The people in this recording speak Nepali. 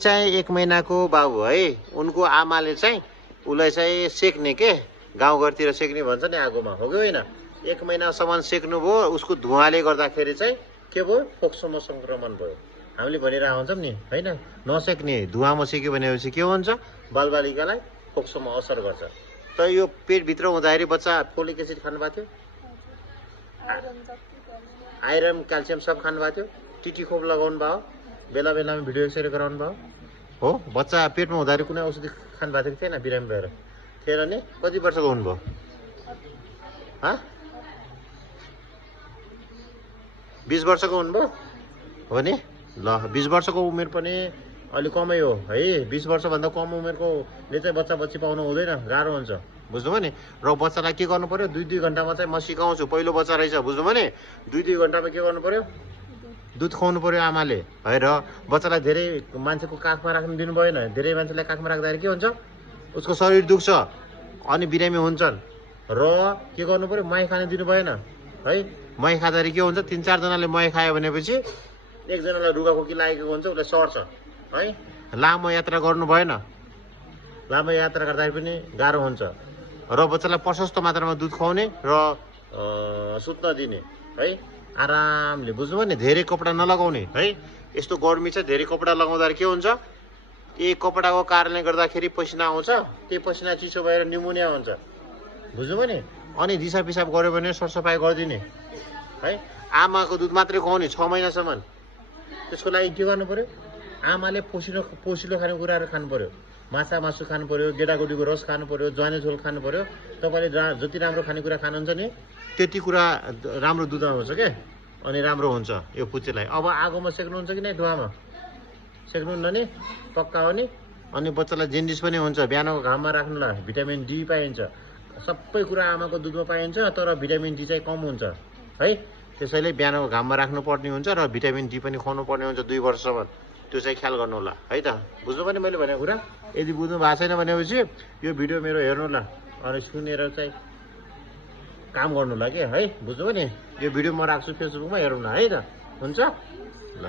चाहिँ 1 महिनाको बाबु है, उनको आमाले चाहिँ उसलाई चाहिँ सेक्ने के गाउँघरतिर सेक्ने भन्छ नि आगोमा, हो कि होइन? 1 महिनासम्म सेक्नुभयो, उसको धुवाले गर्दाखेरि चाहिँ के भयो? फोक्सोमा सङ्क्रमण भयो। हामीले भनिरहेको हुन्छौँ नि होइन, नसेक्ने धुवामा सेक्यो भनेपछि के हुन्छ? बालबालिकालाई फोक्सोमा असर गर्छ। त यो पेटभित्र हुँदाखेरि बच्चा फोलिक एसिड खानुभएको थियो, आइरन क्याल्सियम सब खानुभएको थियो, टिटी खोप लगाउनु भयो, बेला बेलामा भिडियो एक्सरे गराउनु भयो हो? बच्चा पेटमा हुँदाखेरि कुनै औषधि खानुभएको थियो कि थिएन? बिरामी भएर थिएन नि? कति वर्षको हुनुभयो? 20 वर्षको हुनुभयो हो नि? ल 20 वर्षको उमेर पनि अलिक कमै हो है। 20 वर्षभन्दा कम उमेरकोले चाहिँ बच्चा बच्ची पाउनु हुँदैन, गाह्रो हुन्छ, बुझ्नुभयो नि? र बच्चालाई के गर्नु पर्यो? 2-2 घन्टामा चाहिँ म सिकाउँछु। पहिलो बच्चा रहेछ, बुझ्नुभयो नि? 2-2 घन्टामा के गर्नु पर्यो? दुध खुवाउनु पर्यो आमाले है। र बच्चालाई धेरै मान्छेको काखमा राख्नु दिनु भएन। धेरै मान्छेलाई काखमा राख्दाखेरि के हुन्छ? उसको शरीर दुख्छ अनि बिरामी हुन्छन्। र के गर्नु पर्यो? मही खान दिनु भएन है। मही खाँदाखेरि के हुन्छ? 3-4 जनाले मही खायो भनेपछि एकजनालाई रुगाखोकी लागेको हुन्छ, उसलाई सर्छ है। लामो यात्रा गर्नु भएन, लामो यात्रा गर्दाखेरि पनि गाह्रो हुन्छ। र बच्चालाई प्रशस्त मात्रामा दुध खुवाउने र सुत्न दिने है, आरामले, बुझ्नुभयो नि? धेरै कपडा नलगाउने है। यस्तो गर्मी छ, धेरै कपडा लगाउँदाखेरि के हुन्छ? एक कपडाको कारणले गर्दाखेरि पसिना आउँछ, त्यो पसिना चिसो भएर निमोनिया हुन्छ, बुझ्नुभयो नि? अनि दिसा पिसाब गऱ्यो भने सरसफाइ गरिदिने है। आमाको दुध मात्रै खुवाउने 6 महिनासम्म। त्यसको लागि के गर्नु पर्यो? आमाले पोसिलो खानेकुराहरू खानु पर्यो, माछा मासु खानु पर्यो, गेडागुडीको रस खानु पर्यो, ज्वाने झोल खानु पर्यो। तपाईँले जति राम्रो खानेकुरा खानुहुन्छ नि त्यति कुरा राम्रो दुध आउँछ क्या, अनि राम्रो हुन्छ यो पुच्चेलाई। अब आगोमा सेक्नुहुन्छ कि नै धुवामा सेक्नुहुन्न नि? पक्का हो नि? अनि बच्चालाई जेन्डिस पनि हुन्छ। बिहानको घाममा राख्नुलाई भिटामिन डी पाइन्छ। सबै कुरा आमाको दुधमा पाइन्छ, तर भिटामिन डी चाहिँ कम हुन्छ है। त्यसैले बिहानको घाममा राख्नुपर्ने हुन्छ र भिटामिन डी पनि खुवाउनु पर्ने हुन्छ 2 वर्षसम्म। त्यो चाहिँ ख्याल गर्नु होला है त। बुझ्नु पनि मैले भनेको कुरा? यदि बुझ्नु भएको छैन भनेपछि यो भिडियो मेरो हेर्नु होला अनि सुनेर चाहिँ काम गर्नु होला के है, बुझ्नुभयो नि? यो भिडियो म राख्छु फेसबुकमा, हेर्नु होला है त। हुन्छ ल।